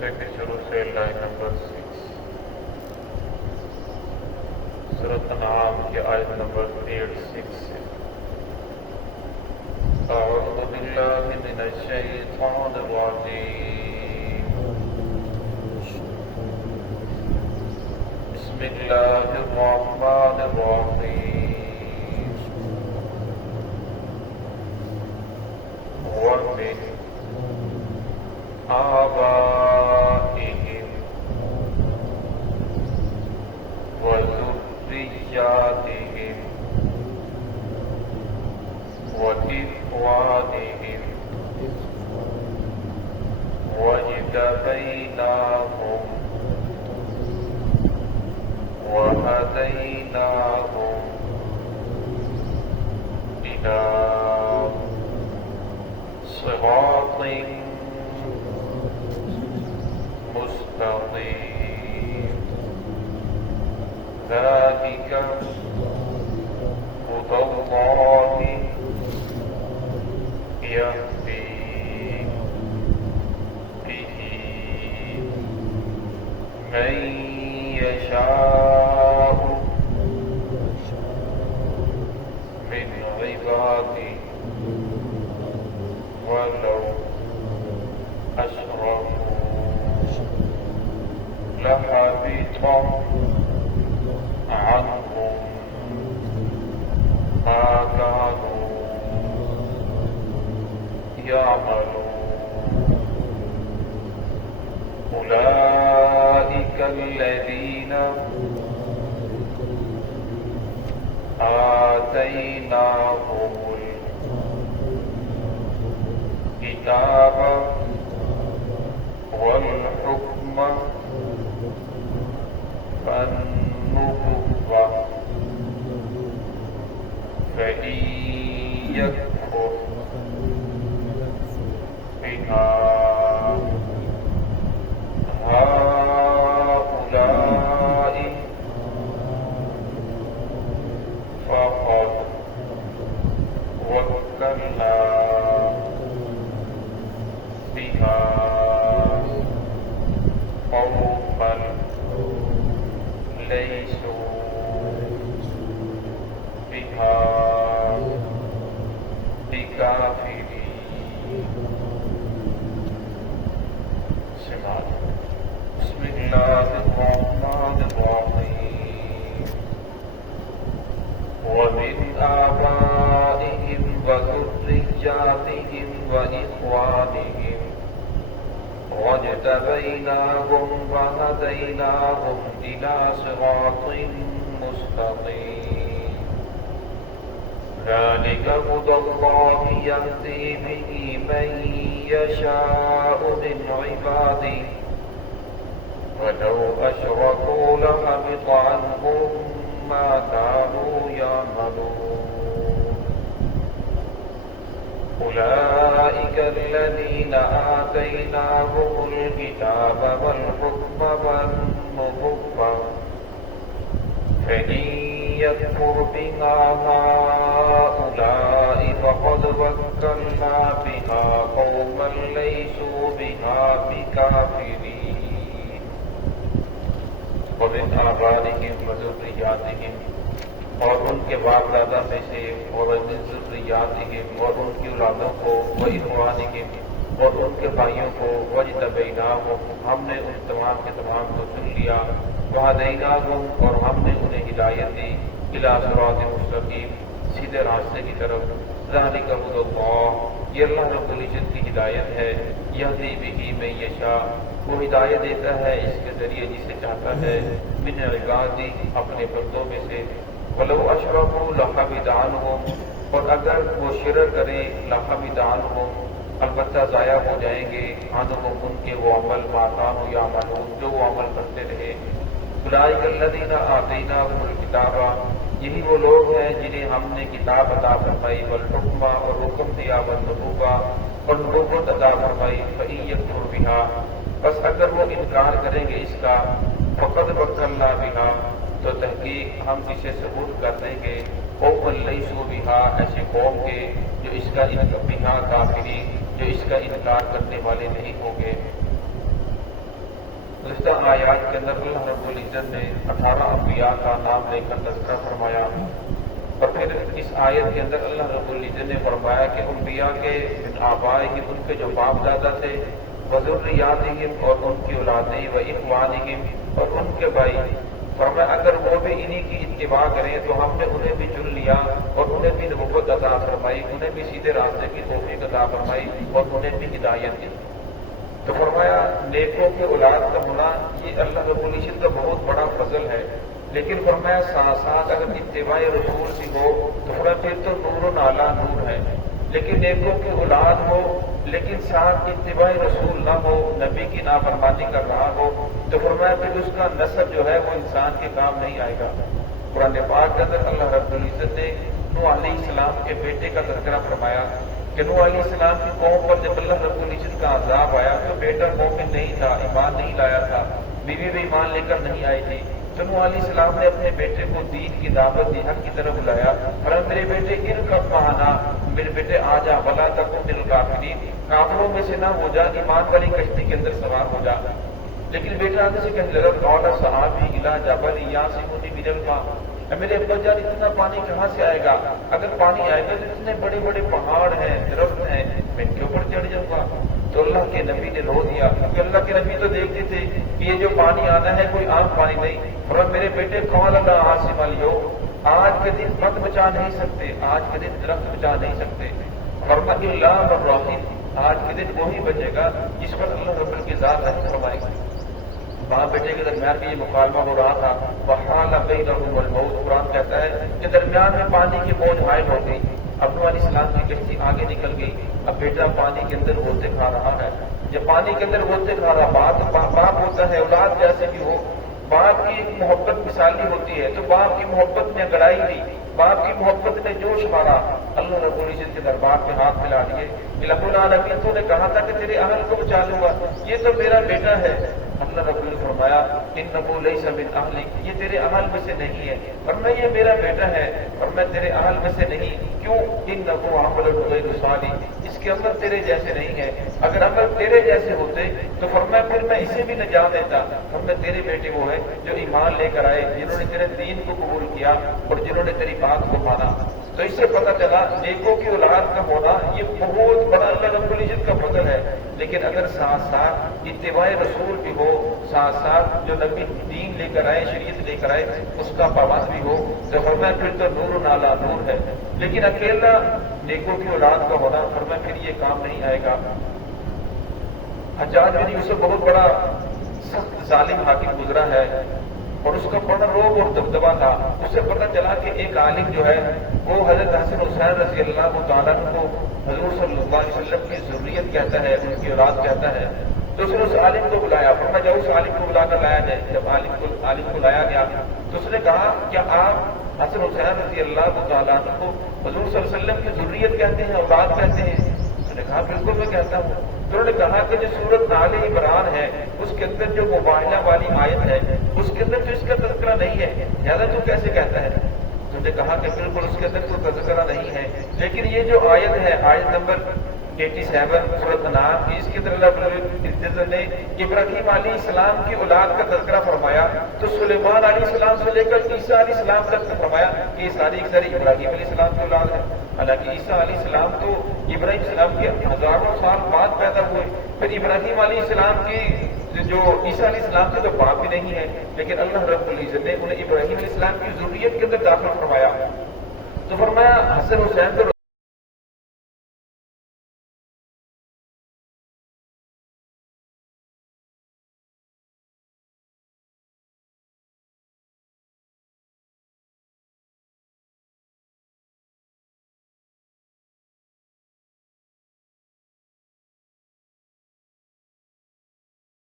کے شروع سے لائن نمبر 6 سورۃ انعام کی آیت نمبر 86 سے اعوذ باللہ من الشیطان الرجیم بسم اللہ الرحمن الرحیم وَمِنْ آبائهم وذرياتهم وإخوانهم واجتبيناهم وهديناهم إلى صراط مستقيم ذلك هدى الله يهدي به من يشاء من عباده ولو أشركوا لحبط عنهم ما كانوا يعملون أولئك الذين آتيناهم الكتاب والحكم فالنبوة فإن يكفر بها هؤلاء فقد وكلنا بها قوما ليسوا بها بكافرين. بسم الله الرحمن الرحيم ومن آبائهم وذرياتهم وإخوانهم واجتبيناهم وهديناهم إلى صراط مستقيم ذلك هدى الله يهدي به من يشاء من عباده ولو أشركوا لحبط عنهم ما كانوا يعملون أولئك الذين آتيناهم الكتاب والحكم والنبوة فإن يكفر بها هؤلاء فقد وكلنا بها قوما ليسوا بها بكافرين. ومن آبائهم وذرياتهم اور ان کے باپ دادا میں سے اور من ذریاتہم اور ان کی اولادوں کو وإخوانہم اور ان کے بھائیوں کو واجتبیناہم ہم نے ان تمام کے تمام کو چن لیا وہدیناہم اور ہم نے انہیں ہدایت دی الی صراط مستقیم سیدھے راستے کی طرف ذالک ھدی اللہ یہ اللہ رب العزت کی ہدایت ہے یہدی بہ من یشاء وہ ہدایت دیتا ہے اس کے ذریعے جسے چاہتا ہے من عبادہ اپنے بندوں میں سے وَلَوْ أَشْرَكُوا لَحَبِطَ عَنْهُمْ اور اگر وہ شرک کریں لَحَبِطَ عَنْهُمْ البتہ ضائع ہو جائیں گے عَنْهُمْ ان کے وہ عمل مَا كَانُوا يَعْمَلُونَ جو وہ عمل کرتے رہے. أُولَٰئِكَ الَّذِينَ آتَيْنَاهُمُ الْكِتَابَ یہی وہ لوگ ہیں جنہیں ہم نے کتاب عطا فرمائی والحکم اور حکم دیا والنبوة اور نبوت عطا فرمائی فَإِن يَكْفُرْ بِهَا بس اگر وہ انکار کریں گے اس کا فَقَدْ وَكَّلْنَا بِهَا تو تحقیق ہم اسے ثبوت کر دیں گے قوم لیسوا بہا ایسے قوم کے جو اس کا بہا کافرین جو اس کا انکار کرنے والے نہیں ہوں گے. گزشتہ آیات کے اندر اللہ رب العزت نے 18 انبیاء کا نام لے کر تذکرہ فرمایا، اور پھر اس آیت کے اندر اللہ رب العزت نے فرمایا کہ انبیاء کے آبائہم، ان کے جو باپ دادا تھے، وذریاتہم، اور ان کی اولادیں، و اخوانہم، اور ان کے بھائی، فرمایا اگر وہ بھی انہی کی اتباع کریں تو ہم نے انہیں بھی چن لیا اور انہیں بھی نبوت عطا فرمائی، انہیں بھی سیدھے راستے کی توفیق عطا فرمائی اور انہیں بھی ہدایت دی۔ تو فرمایا نیکوں کے اولاد کا ہونا یہ اللہ رب العزت کا بہت بڑا فضل ہے، لیکن فرمایا ساتھ ساتھ اگر اتباع رسول بھی ہو تو فرمایا پھر تو نور و نالا نور ہے، لیکن نیکوں کی اولاد ہو لیکن ساتھ اتباع رسول نہ ہو، نبی کی نافرمانی کر رہا ہو، تو فرمایا پھر اس کا نسب جو ہے وہ انسان کے کام نہیں آئے گا۔ قرآن پاک کے اندر اللہ رب العزت نے نوح علیہ السلام کے بیٹے کا تذکرہ فرمایا کہ نوح علیہ السلام کی قوم پر جب اللہ رب العزت کا عذاب آیا تو بیٹا مومن نہیں تھا، ایمان نہیں لایا تھا، بیوی بھی ایمان لے کر نہیں آئی تھی، تو نوح علیہ السلام نے اپنے بیٹے کو دین کی دعوت دی، حق کی طرف بلایا، اور میرے بیٹے ارکب معنا، میرے بیٹے آ جا، ولا تکن من الکافرین، کافروں میں سے نہ ہو جا، ایمان والی کشتی کے اندر سوار ہو جا۔ لیکن بیٹا آگے سے کہنے لگا قال صحابی الی جبل یعصمنی من الماء، میرے ابا جان اتنا پانی کہاں سے آئے گا؟ اگر پانی آئے گا تو اتنے بڑے بڑے پہاڑ ہیں، درخت ہیں، میں ان کے اوپر چڑھ جاؤں گا۔ تو اللہ کے نبی نے رو دیا، کیونکہ اللہ کے نبی تو دیکھتے تھے کہ یہ جو پانی آنا ہے کوئی عام پانی نہیں، اور میرے بیٹے قال لا عاصم اليوم، آج کے دن مت بچا نہیں سکتے، آج کے دن درخت بچا نہیں سکتے، فرما الا من رحم، آج کے دن وہی بچے گا جس پر اللہ رب کی ذات رحم فرمائے گی۔ باپ بیٹے کے درمیان بھی یہ مکالمہ ہو رہا تھا، وحال بینہم الموت، قرآن کہتا ہے کہ درمیان میں پانی کی موج حائل ہو گئی، اب نوح علیہ السلام کی کشتی آگے نکل گئی، اب بیٹا پانی کے اندر غوطے کھا رہا ہے، جب پانی کے اندر غوطے کھا رہا، باپ ہوتا ہے، اولاد جیسے بھی ہو، باپ کی ایک محبت مثالی ہوتی ہے، تو باپ کی محبت نے گڑائی دی، باپ کی محبت نے جوش مارا، اللہ رب العزت کے دربار میں ہاتھ ملا دیے، رب العالمین تو نے کہا تھا کہ تیرے اہل کو بچا لوں گا، یہ تو میرا بیٹا ہے، اللہ رب نے فرمایا انہ لیس من اہلک، یہ تیرے اہل میں سے نہیں ہے، فرمایا یہ میرا بیٹا ہے، اور میں تیرے اہل میں سے نہیں، کیوں؟ انہ عمل غیر صالح، اس کے عمل تیرے جیسے نہیں ہے، اگر عمل تیرے جیسے ہوتے تو فرمایا پھر میں اسے بھی نجات دیتا، فرمایا تیرے بیٹے وہ ہے جو ایمان لے کر آئے، جنہوں نے تیرے دین کو قبول کیا اور جنہوں نے تیری بات کو مانا۔ تو اس سے پتہ چلا نیکوں کی اولاد کا ہونا یہ بہت بڑا اللہ رب العزت کا فضل ہے، لیکن اگر ساتھ ساتھ اتباع رسول بھی ہو، ساتھ ساتھ جو نبی دین لے کر آئے، شریعت لے کر آئے، اس کا پابند بھی ہو، تو فرمایا پھر تو نور و نالا نور ہے، لیکن اکیلا نیکوں کی اولاد کا ہونا فرمایا پھر یہ کام نہیں آئے گا۔ حجاج بن یوسف بہت بڑا سخت ظالم حاکم گزرا ہے، اور اس کا بڑا روب اور دبدبا تھا، اس سے پتہ چلا کہ ایک عالم جو ہے وہ حضرت حسن حسین رضی اللہ تعالیٰ کو حضور صلی اللہ علیہ وسلم کی ضروریت کہتا ہے، ان کی اولاد کہتا ہے، تو اس نے اس عالم کو بلایا، فرمایا جب اس عالم کو بلا کر لایا جائے، جب عالم کو لایا گیا تو اس نے کہا کیا آپ حسن حسین رضی اللہ تعالیٰ کو حضور صلی اللہ علیہ وسلم کی ضروریت کہتے ہیں، اولاد کہتے ہیں؟ اس نے کہا بالکل میں کہتا ہوں۔ تو انہوں نے کہا کہ جو سورت آل عمران ہے اس کے اندر جو مباہلہ والی آیت ہے اس کے اندر تو اس کا تذکرہ نہیں ہے، زیادہ تو کیسے کہتا ہے؟ انہوں نے کہا کہ بالکل اس کے اندر کوئی تذکرہ نہیں ہے، لیکن یہ جو آیت ہے آیت نمبر 87 سورۃ انعام کی، اس کے اندر اللہ العزت نے ابراہیم علیہ السلام کی اولاد کا تذکرہ فرمایا، تو سلیمان علیہ السلام سے لے کر عیسیٰ علیہ السلام تک فرمایا کہ یہ ساری ابراہیم علیہ السلام کی اولاد ہے، حالانکہ عیسیٰ علیہ السلام تو ابراہیم السلام کے ہزاروں سال بعد پیدا ہوئے، پھر ابراہیم علیہ السلام کی جو عیسیٰ علیہ السلام کے تو باپ بھی نہیں ہے، لیکن اللہ رب العزت نے انہیں ابراہیم علیہ السلام کی ضروریت کے اندر داخل فرمایا۔ تو فرمایا حسن حسین تو